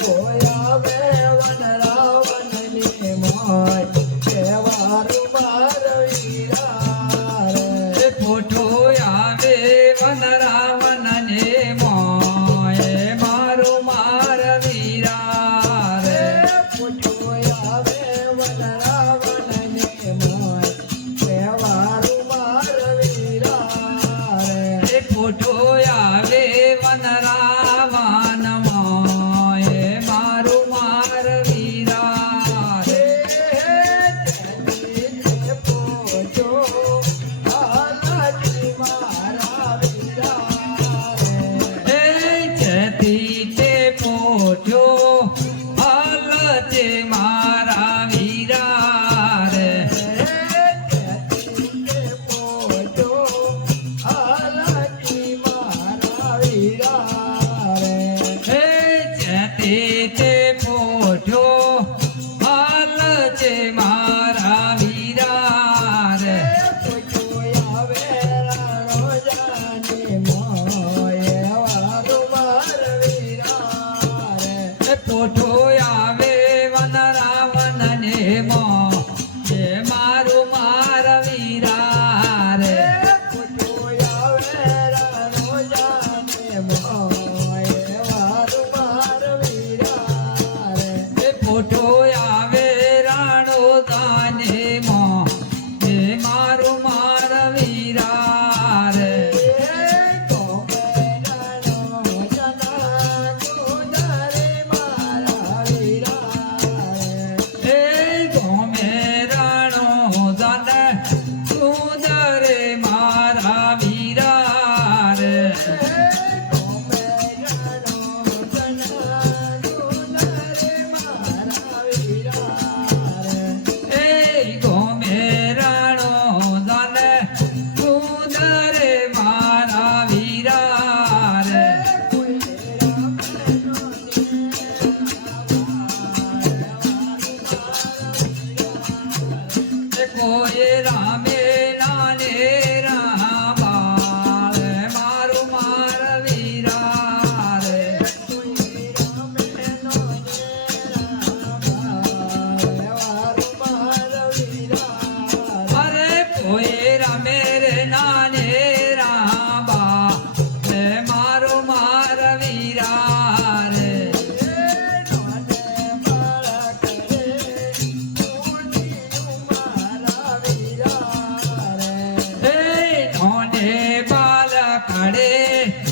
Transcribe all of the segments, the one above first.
போயாவே for yeah. রে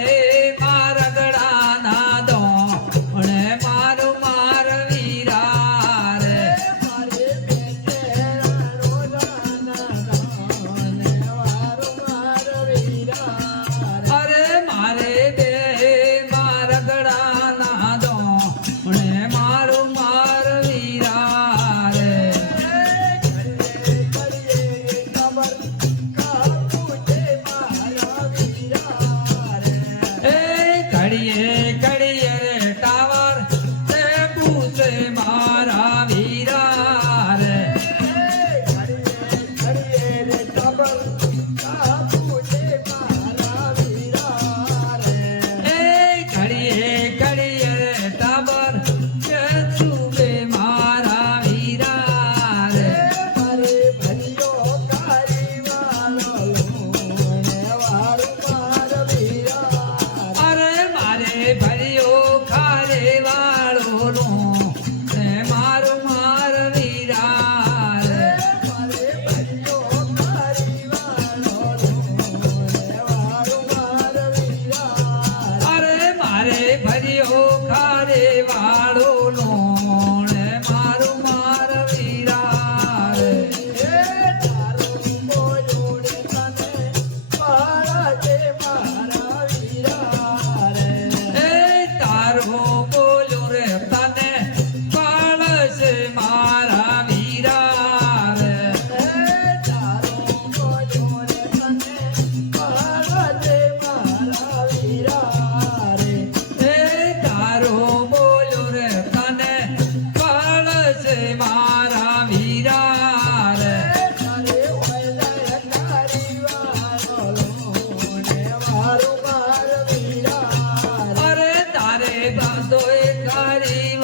બે করে